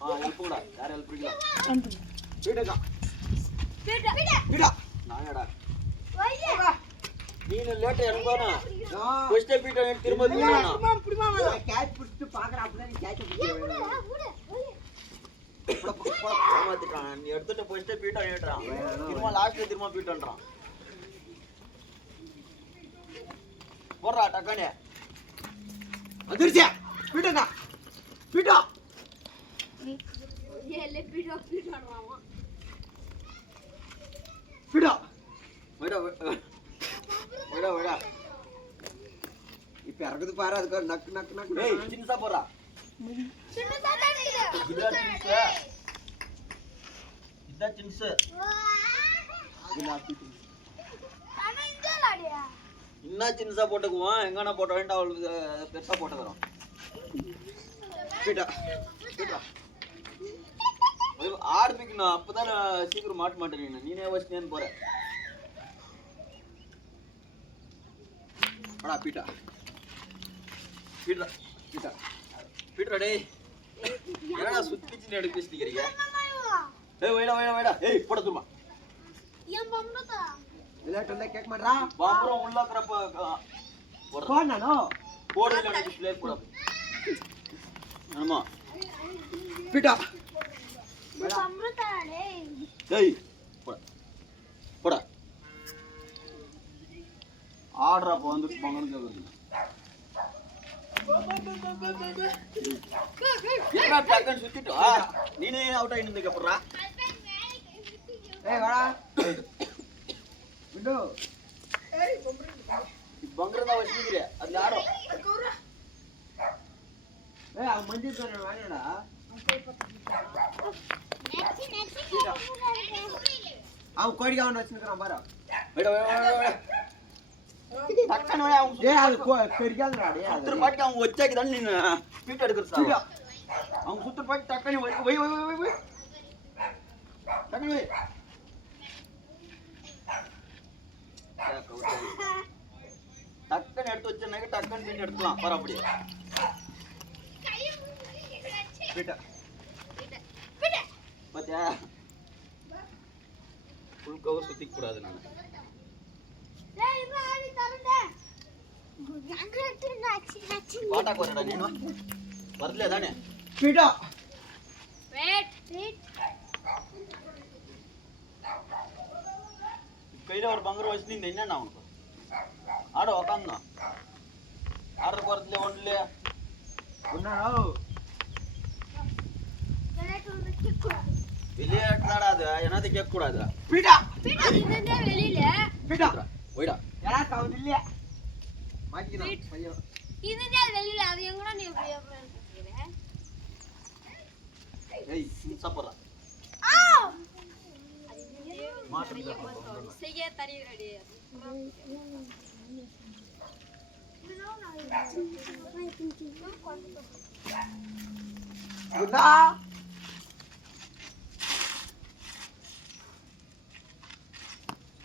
Help கூட யார் help பண்ணீங்களா வீடுடா பீட்டா வீடா நானடா வையா நீங்க லேட் எனக்கானா ஃபர்ஸ்ட் பீட்டா திரும்ப தூக்குறானா புடிமா கேட்ச் புடிச்சு பாக்குற அப்படியே நீ கேட்ச் புடிச்சு ஏமாத்திட்டான் நீ எடுத்துட்டு ஃபர்ஸ்ட் பீட்டா ஏட்றான் திரும்ப லாஸ்ட்ல திரும்ப பீட்டான்றான் போறா டக்கானே அதிர்ச்சியா வீடுடா வீடா ஏலே பீட்டாடுவாமா வீடா விடா விடா விடா இப்ப இறக்குது பாரு அதுக்கு நக்கு நக்கு நக்கு ஏய் சின்னதா போறா சின்னதா தானே இதா சின்ஸ் தானே இங்கலாடியா இன்ன சின்னதா போட்டுக்குவான் எங்கனா போட்ட வேண்டாம் அவளுக்கு பெருசா போட்டுக்கறோம் வீடா வீடா ஆரம்பிக்கணும் அப்பதான் சீக்கிரம் மாட்ட மாட்டேன் நீனே வச்சுனேன்னு போற அடா பீட்டா பீட்ரா பீட்டா பீட்ரா டேய் என்னடா சுத்திச்சு எடுக்க பேசிக்கிறீங்க ஏய் வைடா வைடா வைடா ஏய் போட சும்மா ஏன் பம்படா விளையாட்டு வந்து கேட்க மாட்டா பாம்பரம் உள்ள கறப்ப போடுறா போனானோ போடுல எனக்கு ப்ளே போட ஆமா பீட்டா பம்படா டேய் டேய் போட போட ஆடுறா அப்போ வந்து பங்கனுக்கு வருது ஏடா டக்கன் சுத்திட்டு நீனே அவுட் ஆயிட்டு இருக்க போறா ஏய் வாடா விடு பங்கறதா வச்சிக்கிறே அது யாரோ ஏய் அவன் மஞ்சள் தர வாங்கடா அவன் கோடிக்கு அவன் வச்சிருக்கான் பாரு வைடா வைடா வைடா டக்கன் வே அவங்க ஏய் அது பெரியாதுடா டேய் சுத்துற பாட்டி அவங்க வச்சாக்கி தான் நீ ஸ்பீட் எடுக்கற சார் அவங்க சுத்துற பாட்டி டக்கன் வை வை வை வை டக்கன் வை டக்கன் எடுத்து வச்சனாக்க டக்கன் பின் எடுத்துலாம் பாரு அப்படியே பீட்டா பாத்தியா ஃபுல் கவர் சுத்திக்க கூடாது நான் டேய் இவன் ஆடி தரண்டே குங்கங்கட்டு நாச்சி பாட்டா கோரடா நீ வரல தானே பீட்டா வெயிட் கையில ஒரு பங்கர் வச்சு நீ என்னன்னா உனக்கு ஆட உக்காந்தா ஆர்டர் போறதுல ஒண்ணுல ஒன்னானோ விளையாட்டு வந்து கிக்கு விளையாட்டுடா அது என்னது கேட்க கூடாது பீட்டா பீட்டா இதுனே வெளியில பீட்டா போய்டா யாரா சவுண்ட் இல்ல மாட்டிக்கலாம் பையன் இதுனே வெளியில அது எங்கடா நீ அப்படியே போறீங்க ஏய் சாப்பிடுறா ஆ மாட்டு செய்ய தரீரடி குண்டா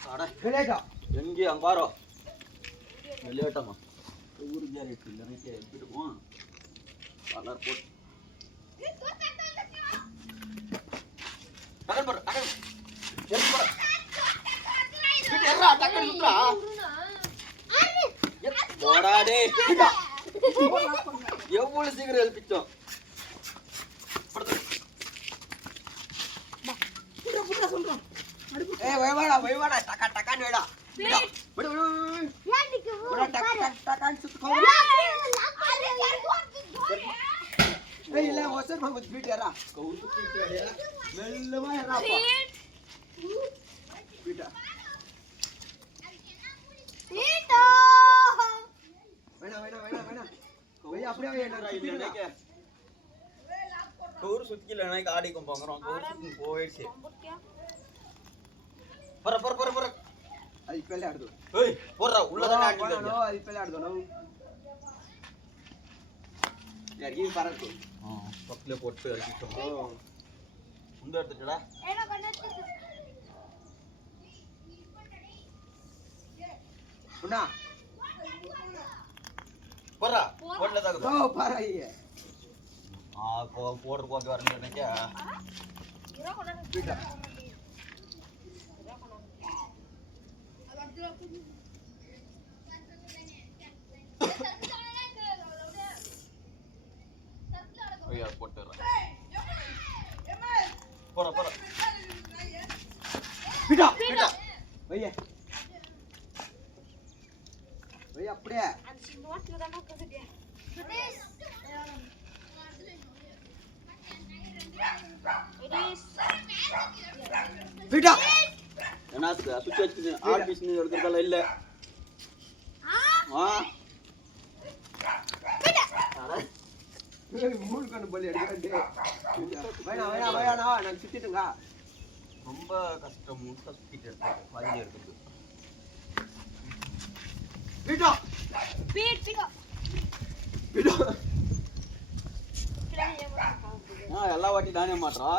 அட விளையாட்டா எங்கே அங்க பாரோ விளையாட்டமா ஊரு கேரட் இல்ல நைட் எடுத்துடுவோம் கலர் போட் டக்கன் போற டக்கன் எடுத்து போற வீட்டு எறா டக்கன் சுத்துறா போடா டேய் எவ்வளவு சீக்கிரம் எழுப்பிச்சோம் ஏய் வைவாடா டக்கா டக்கான்னு வைடா விடு விடு விடு யாருக்கு விடு டக் டக் டக்கான்னு சுத்துக்கோ ஏய் இல்ல ஓசர் மகமது பீட் யாரா கவுத்து பீட்டு மெல்லமா யாராப்பா பீட்டா பீட்டா வேணா வை அப்படியே என்ன சுத்திடா கவுரு சுத்திக்கல எனக்கு ஆடிக்கும் போங்கறோம் கவுரு சுத்தி போயிடுச்சு பர பர பர பர அது இப்பல ஆடுது ஏய் போறா உள்ளதான ஆடிங்க அது இப்பல ஆடுது நோ யார் கீ பரது பக்கத்துல போட்டு அடிச்சிட்டோம் உண்ட எடுத்துடா ஏனா கண்ணத்து உண்டா போறா போட்ல தாக்குது ஓ பாரு ஐயே போடுற போக்கு வரணும் நினைக்க வீட்டா ஐயா போட்டுறேன் போற வீட்டா வீட்டா வையே வையே அப்படியே வீட்டா என்ன சுவிட்ச் வச்சு ஆர்பிஸ் எடுக்கிறதால இல்ல மூணு கண்ணு பள்ளி எடுக்க வேணாம் நான் சுத்திட்டுங்க ரொம்ப கஷ்டம் முட்டை சுத்திட்டு இருக்கேன் வாங்கி எடுக்கிறது வீட்டா வீட்டா எல்லா வாட்டி தானே மாட்டா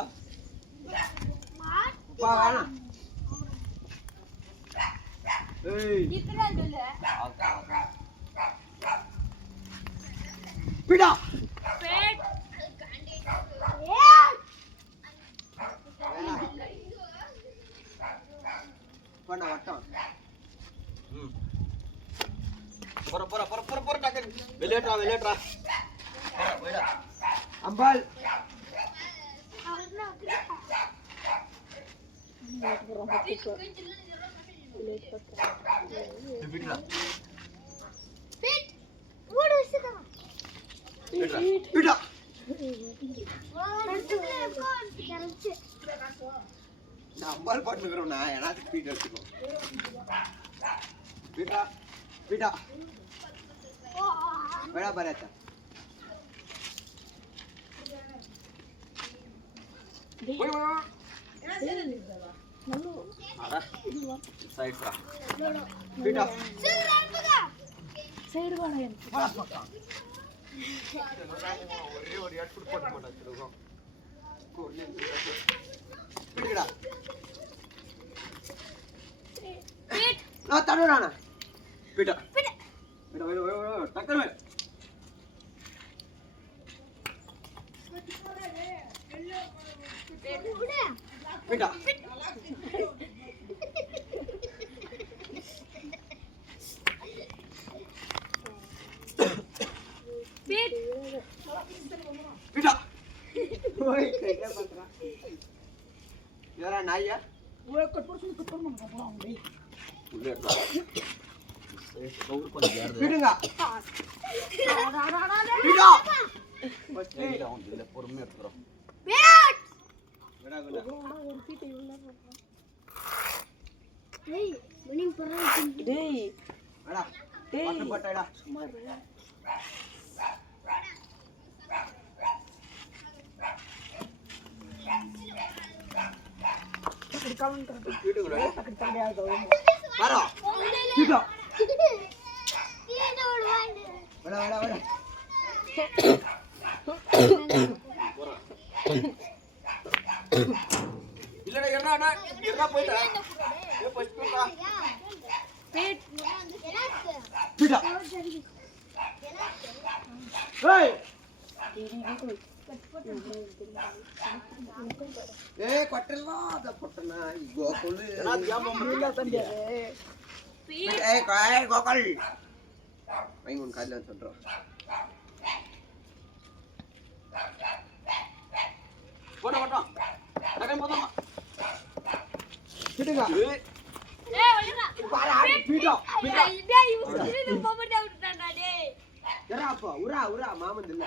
வேணாம் வீட்டா வேணாம் வட்டம் போற டக்கு வெளியேற்றா அம்பாள் வீட்டா நான் அம்பாள் பாட்டுக்கிறோம் நான் எனக்கு ஸ்பீட் எடுத்துக்கணும் வீட்டா வீட்டா வேணா பாராச்சா வீட்டா ஒரே ஒரு ஏற்பாடு போட்டு போட்டாச்சிருக்கோம் நான் தடுறானா வீட்டா டக்குனு வீட்டா வீட்டா ஓய் கையா பண்றா யாரா நாயா ஓய் கட் பண்ணு உள்ளேற்றா கொஞ்சம் யாரு விடுங்க வீட்டா பொறுமையா எடுத்துறோம் இல்லடா என்ன போயிட்டா ಕೊಟ್ಟಿಲ್ಲ ಕೊಟ್ಟನ ಗೋಕುಲ್ ಗೋಕುಲ್ வைங்க உன் காதுல சொல்றோம் போட மாட்டோம் டக்கன் போடாமா விடுங்க ஏய் ஒழுங்கா பாரு பீடா பீடா டேய் இது போமட்டே விட்டுட்டான்டா டேய் எறாப்பா உரா மாமன் இல்ல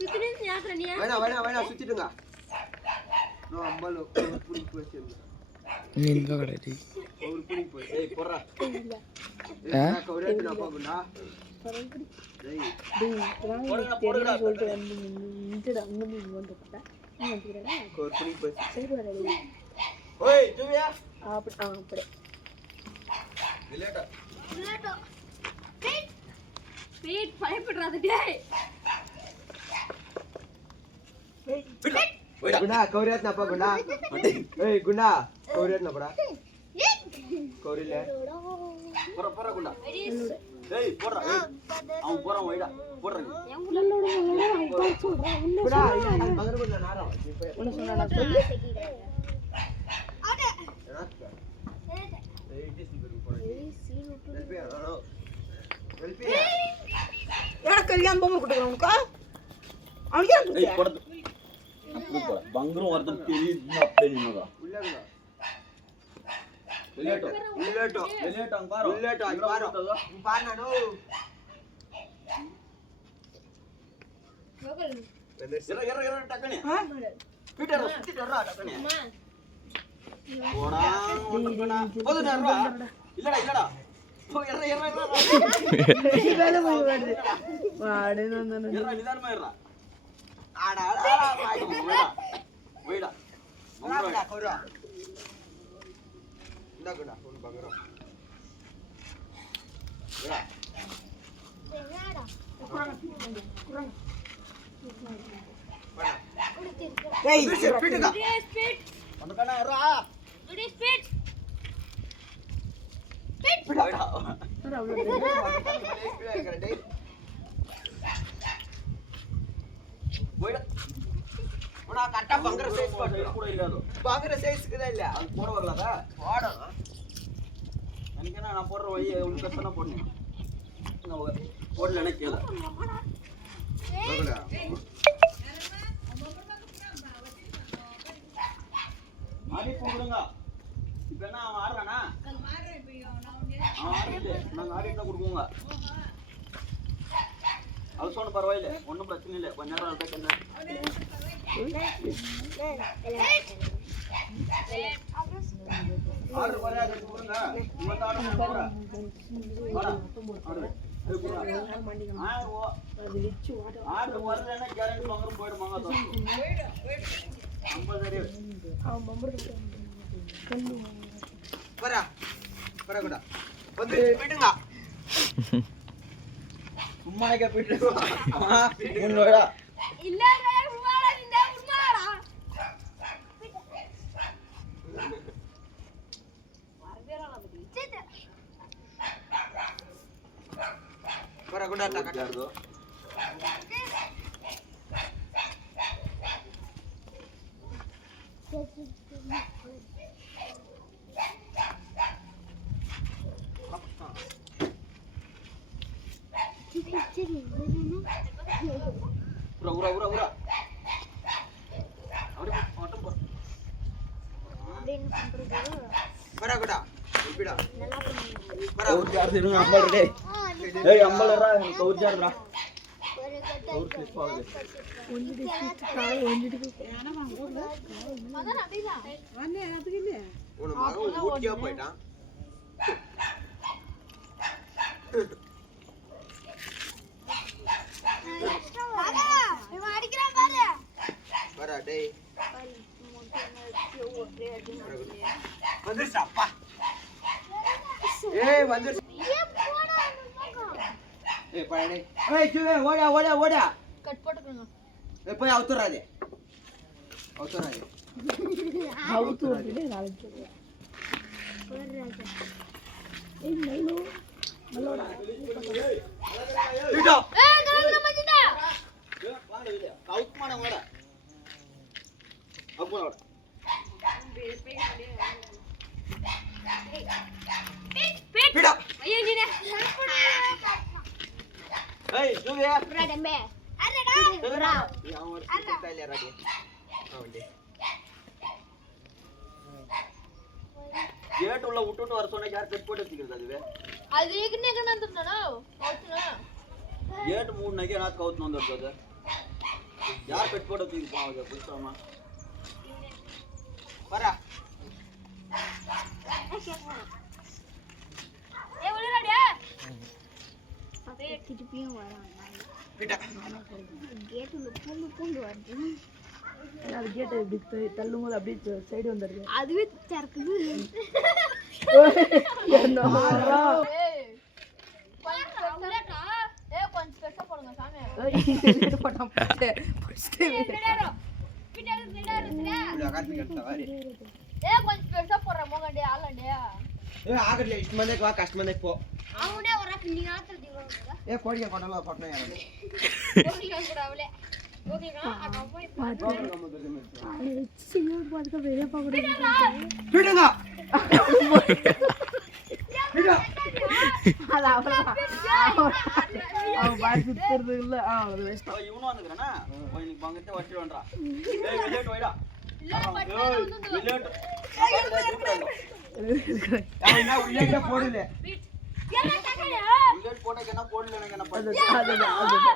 சுத்திட்டு யாத்ரனியா வேணா சுத்திடுங்க நோ அம்மாலோ புடி போச்சு ನಿಂದ ಕಡೆ ஒரு புடி போய் ஏய் போறா கவரேட் நான் போகுடா டேய் போடுடா சொல்லிட்டு வந்து நின்னுடா அங்க நீ வந்துட்டா நீ வந்துறடா ஒரு புடி போய் சரி வரடா ஓய் ஜூவியா அப்படி விலேட்டா இல்லடா பீட் பயப்படுறாத டேய் ಗುಂಡಾ ಕೌರಿಯತ್ ನಪ್ಪ ಗುಂಡಾ ಏಯ್ ಗುಂಡಾ ಕೌರಿಯತ್ ನಪ್ಪಡ ಕೌರಿಲೆ போற குண்டா ஏய் போறா அவன் போறான் வைடா போடுறேன் விடா அது பகரகுள்ள நாரம் ஒண்ணு சொன்னா சொல்லு ஏடா கல்யாணம் பொம்மை குடுக்குறேன் உனக்கு அவனுக்கு ஏன் ஏய் குடுத்த போடு அப்படி போடு பங்கரும் வரது தெரியுது அப்படியே நின்னதா உள்ளங்க வெளியேட்டோ உள்ளேட்டோ வெளியேட்டோ அங்க பாரு உள்ளேட்டோ அங்க பாரு நீ பாரு நானோ இற டக்கனே பீட்டர் சுத்திட்டு வரா டக்கனே போடா ஓடுடா போதுடா இல்லடா போ இற வேலை போய் வருது வாடே நான் நிதானமா இறா ஆடா போய்டா ஆடா கோரா இந்தாக்குடா ஒரு பங்கரம் இறா வாடா ஏய் பீட்டுடா வந்துடா இறா பீடா போய்டா போய்டா உனா கட்ட பங்கர சைஸ் கூட போடு இல்ல பங்கர சைஸ்க்குதா இல்ல அது போட வரலடா போடா எனக்கு என்ன நான் போடுற வழி உனக்கு கஷ்டம் போடுங்க நான் போடலனே கேளு வாடா ஆடி போடுங்க இப்போ என்ன அவன் ஆடுறானா அவன் ஆடுறது நாங்கள் ஆடிட்டு தான் கொடுக்குவோங்க அது சொன்ன பரவாயில்ல ஒன்றும் பிரச்சனை இல்லை கொஞ்ச நேரம் அதுதான் கொஞ்சம் ஆர்டர் வரையாது கொடுங்க இவன் ஆர்டர் போடுறா ஆர்டர் வரலன்னா கேரண்டி வாங்குறோம் போயிடுமாங்க ஐம்பது அவன் பம்பர் வரா வரகுடா வந்து பீட்டுங்க சும்மாக்கே போயிட்டு முன்னோடா இல்ல உமாடா இந்த உமாடா வரகுடா டக்கா யாருதோ உரா உரா உரா உரா அப்படியே ஓட்டம் போ வரகுடா பீடா வர கவுர் யார் இருங்க அம்பல் டேய் ஏய் அம்பல் ரா கவுர் யார் ரா கவுர் கிளிப் ஆகுது ஒன்னிட்டு காலை ஒன்னிட்டு அதான் அப்படிதான் உன மகன் ஊட்டியா போய்ட்டான் இவன் அடிக்கிறான் பாரு வரா டேய் வந்துருச்சா அப்பா ஏய் வந்துருச்சு ஏய் பாடே ஏய் சுவே ஓடா ஓடா ஓடா கட் போட்டுக்கங்க ஏய் போய் அவுத்துறாதே அவுத்து விட்டுட்டு நாளைக்கு ஏய் நல்லோ நல்லோடா இடா ஏய் கலங்கற மச்சிடா வாங்க வெளிய கவுட் மாட வாடா அப்போ வாடா இடா ஐயோ நீனே ஏய் ஜூலியா புரா டம்பே அரடா புரா அவன் ஒரு சிக்கன் கையில ராடி அவன்டே கேட் உள்ள விட்டுட்டு வர சொன்னா யார் கட் போட்டு வச்சிக்கிறது அதுவே அது ஏகனே கண்ணந்தடா ஓத்துனா கேட் மூணு நகை நான் கவுத்து வந்துடுறது யார் கட் போட்டு வச்சிருப்பான் அது புடிச்சாமா வரா ஏய் உள்ளடா அப்படியே திருப்பியும் வரான் இடா கேட்டுல பூந்து வருது அது கேட்ட இப்படி தள்ளும்போது அப்படியே சைடு வந்துடுது அதுவே சறுக்குது என்னடா ஏய் கொஞ்சம் பெருசா போடுங்க சாமி போட்டான் உள்ள கார்த்திக் எடுத்தா வாரி கொஞ்சம் பெருசா போடுற மோகண்டே ஆலண்டே ಆಗಲಿ ಇಷ್ಟು ಮಂದಿಗೆ ವಾಕ್ ಅಷ್ಟು ಮಂದಿಗೆ ಪೋ அவனே ஒரு நீங்க ஆத்திர தீவனம் ಏ ಕೋಡಿಗೆ ಕೊಡಲ್ಲ ಕೊಟ್ಟನೆ ಯಾರು ஓகே கூட அவளே ஓகேங்களா அங்க போய் சிங்கர் பாத்துக்க வெளிய போக ಬಿಡುங்க ಬಿಡು அது அவன் பாய் சுத்துறது இல்ல அது வேஸ்ட் ಇವನು ಅಂದ್ರನಾ ಅವನಿಗೆ ಬಂಗತ್ತೆ ಹೊಟ್ಟಿ ಹೊಂಡ್ರ ಏ ವಿಲೇಟ್ ಹೋಯ್ಡ ವಿಲೇಟ್ ಅವನ ವಿಲೇಟ್ போடல என்ன தக்கல ವಿಲೇಟ್ போடಕ್ಕೆ என்ன போடல எனக்கு என்ன அது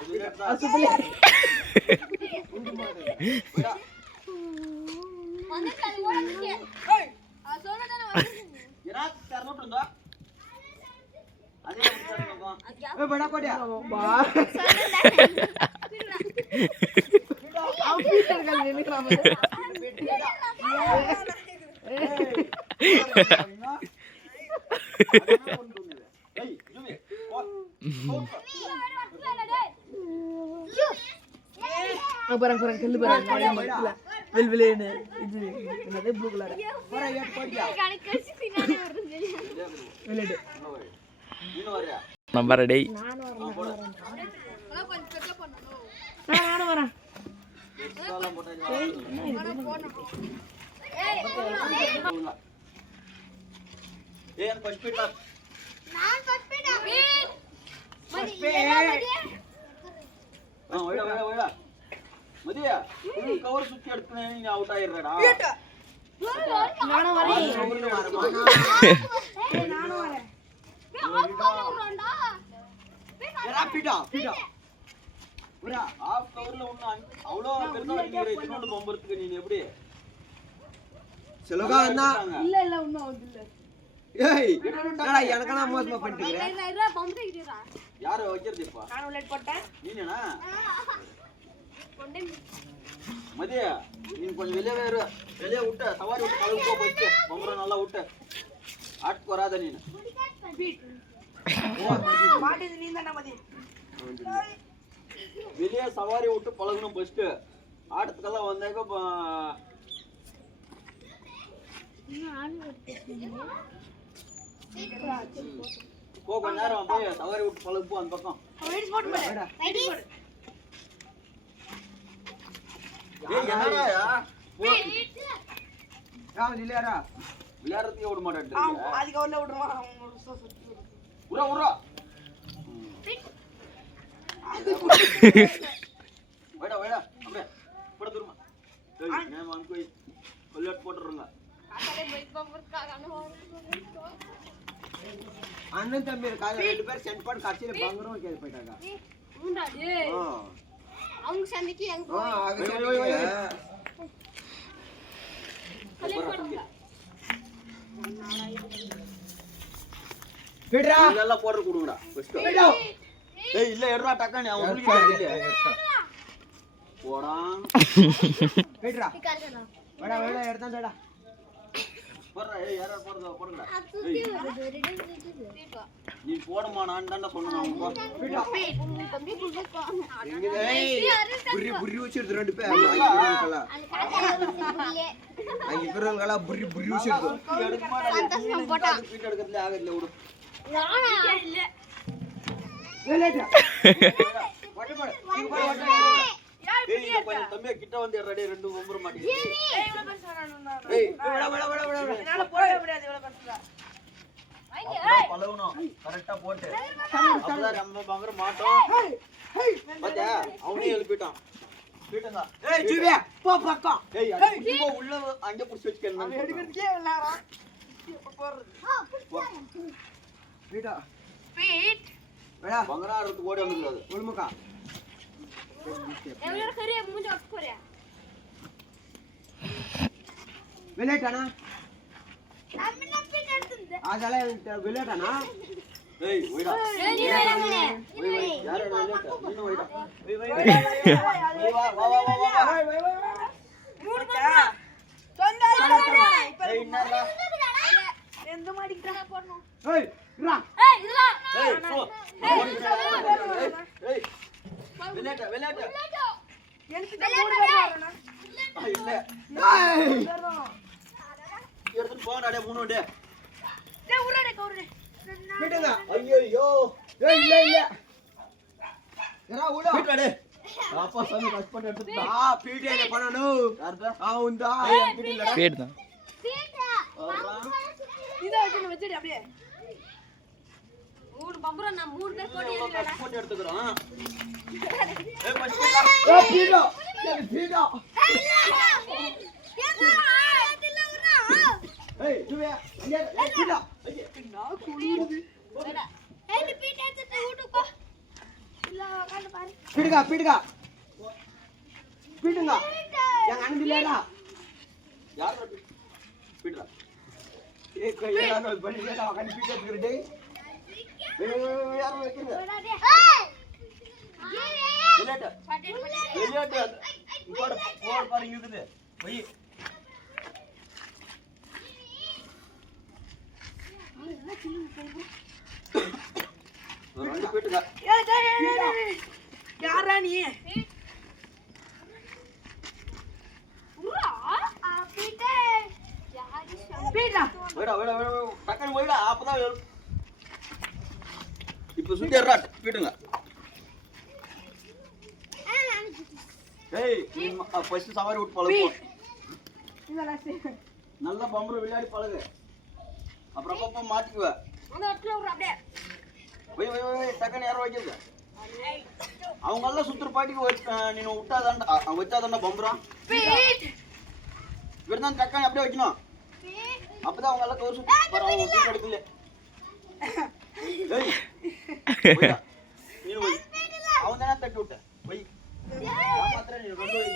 ವಿಲೇಟ್ அசுபலே வந்து கல் ஓடுங்க ஆ சொன்னதானே வந்து ಏನಾ ತರನೋಟ್ರುಂದ ಅದೇ ತರನೋಗ ஏ படா கோடியா பா அவன் பீட்டர் கல் நினைக்கிறான் அப்புறம் கல்லு பாருங்க வெல்வெலேன்னு இது என்னது ப்ளூ கலர் வர ஏட் கோடியா கணக்கு பின்னாடி வருது வெல்லேடு ನೀನು ವರ್ಯಾ ನಂಬರ್ ಡೇ நான் கொஞ்சம் செட்ல பண்ணனும் நானும் வரேன் ಸಾಲ ಮೊಟ ಏನ್ ಫಸ್ಟ್ ಪೀಟ್ நான் ஃபர்ஸ்ட் பீட் ಒಯ್ಡ ಮದಿಯ ಕವರ್ ಸುತ್ತಿ ಎಡ್ತಾನೆ ನೀನು ಔಟ್ ಆಗಿರಡ நானும் வரேன் ஆஃப் கவர்ல ஒண்ணு அவ்வளோ பெருசா நீங்க இத்தனோண்டு பொம்பறதுக்கு நீ எப்படி சொல்லுங்க அண்ணா இல்ல இல்ல ஒண்ணும் இல்ல ஏய் என்னடா எனக்கனா மோசமா பண்ணிட்டீங்க 2000 ரூபாய் பம்பு கிட்டடா யாரு வைக்கிறதுப்பா நானும் லேட் போட்டேன் நீனேனா கொண்டே மதிய நீ கொஞ்சம் வெளியே விட்டு சவாரி விட்டு கழுவுக்கோ போயிட்டு பொம்பரை நல்லா விட்டு ஆட்டுக்கு வராத நீನು மாட்டேது நீ தான மதி வெளியே சவாரி விட்டு பழகணும் ஃபர்ஸ்ட் ஆட்டத்துக்கெல்லாம் வந்தாக்க போ கொஞ்ச நேரம் போய் சவாரி விட்டு பழகு போ அந்த பக்கம் ஏய் என்னடா ராம் இல்லையாடா விளையாடுறதுக்கே விட மாட்டேன் அதுக்கு அவள விடுறான் உரா உரா வைடா வைடா அப்படியே போட தூரமா ஏய் நான் அங்க கொல்லட் போட்டுறங்க அக்கலே பைக் பம்பர்க்காக அனுபவம் அண்ணன் தம்பி இருக்காங்க ரெண்டு பேர் சென்ட் பண்ணி கட்சியில பங்கரும் கேள் போயிட்டாங்க உண்டாடி அவங்க சந்திக்கு எங்க ஆ போய் ஆக சரி கலே போடுங்க விடுடா இதெல்லாம் போடுற கொடுங்கடா ஃபர்ஸ்ட் விடு ஏய் இல்ல எடுறா டக்கானே அவன் சொல்லி போடா விடுடா பிக்காரடா வடா வடா எடுத்தாடா போடுறா ஏய் யாரா போடுறத போடுங்கடா சுத்தி வருது ரெடி நீ போடுமா நான் தான்டா சொன்னேன் விடுடா தம்பி குடுக்கோ ஏய் புரி புரி வச்சிருது ரெண்டு பேர் அங்க அந்த காலையில இருக்கிறவங்களா புரி புரி வச்சிருது எடுக்க மாட்டேன் போடா பீட் எடுக்கிறதுல ஆகல விடு இல்ல லேட்டா வட வட இங்க பாரு வட ஏய் இங்க கொஞ்சம் தம்பியா கிட்ட வந்து ரெடி ரெண்டு ஒம்பர மாட்டீங்க ஏய் இவ்வளவு பேசுறானே ஏய் வட வட வட வட என்னால போடவே முடியாது இவ்வளவு பேசுறா பழகணும் கரெக்டா போட்டு அப்பதான் நம்ம பங்கற மாட்டோம் பாத்தியா அவனே எழுப்பிட்டான் பீட்டங்க ஏய் ஜூபியா போ பக்கம் ஏய் அது புடிச்சு போ உள்ள அங்க புடிச்சு வச்சுக்கணும் அவன் எடுக்கிறதுக்கே விளையாடுறான் விடா பீட் வடா பங்கறாறதுக்கு ஓடி வந்துடாது ஒழுமுக்கா எவ்வளவு கரிய மூஞ்சி ஒட்டுறே விளையாட்டானா நம்ம பீட் எடுத்துது அதெல்லாம் விளையாட்டானா ஏய் ஓய்டா நீ வரங்கனே ஓய் யார விளையாட்ட நீ ஓய்டா ஓய் வா வா வா வா வா மூடுடா சொந்தா இப்ப ஏய் என்னடா எந்த மாடிக்குடா போடணும் ஏய் இரா ஏய் இதுவா ஏய் சோ ஏய் விளையாட்ட எனக்கு மூடு வரணும் இல்ல ஏய் எடுத்து போடா டேய் மூணு டேய் டேய் உருடே கவுரே விடுங்க. ஐயோ ஏய், இல்ல இல்ல ஏடா ஊடா விட்டுடு. அப்பா சாமி கஷ்டப்பட்டு எடுத்துட்டா பீடியால பண்ணணும். யாருடா அவன்தா. பேட் தான் இத வச்சுடு அப்படியே மூணு பம்பரம் நான் 3 பேர் போட்டு ஏறிடலாம் கஷ்டப்பட்டு எடுத்துக்கறோம் ஏய் ஃபர்ஸ்ட் ஏய், பீடா. ஏய், பீடா. ஏய், துவே. ஏய், பீடா. நான் குளிருது பீடுங்க, பீடுங்க. பீடுங்க. எங்க அண்ணன் இல்லடா. யாரா பிடுடா ஏய், கையால பண்ணிடா. அவன் பீடா எடுத்துக்கிட்டே. ஏய் யாரா வைக்கிறீங்க விளையாட்டு விளையாட்டு போடு போடு பாரு இங்க இருக்குது போய் ஒரு ரெண்டு போயிட்டுங்க ஏய் டேய் யாரா நீ உரா பீட்டே பீடா வேடா வேடா வேடா டக்கன் போய்டா அப்பதான் இப்போ சுத்திடுறா போயிடுங்க ஏய் நீ ஃபர்ஸ்ட் சவாரி விட்டு பழகு இந்த லாஸ்ட் நல்லா பம்பரம் விளையாடி பழகு அப்புறம் அப்பப்போ மாட்டிக்குவ அந்த இடத்துல உரா அப்படியே வை வை வை டக்கன் யாரும் வைக்கிறது அவங்க எல்லாம் சுத்துற பாட்டிக்கு நீ விட்டாதாண்டா வச்சாதாண்டா பம்பரம் பீட் இவர்தான் டக்கன் அப்படியே வைக்கணும் அப்பதான் அவங்க எல்லாம் கவர் சுத்தி பாரு அவங்க டீ எடுக்கல ஏய் போய்டா நீ வை அவன் தானே தட்டி விட்ட வை மாத்திர நீ ரெண்டு வை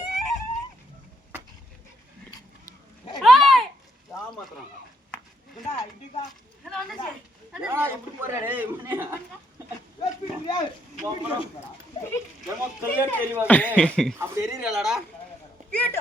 மாத்திரம் இந்தா, இடிக்கா. என்ன வந்துச்சு எப்படி போறா டேய் இவனே ஏய், பீடுங்க. பம்பரம் ஏமா கல்லெடு தெரிவாங்க அப்படி எரியறலடா பீட்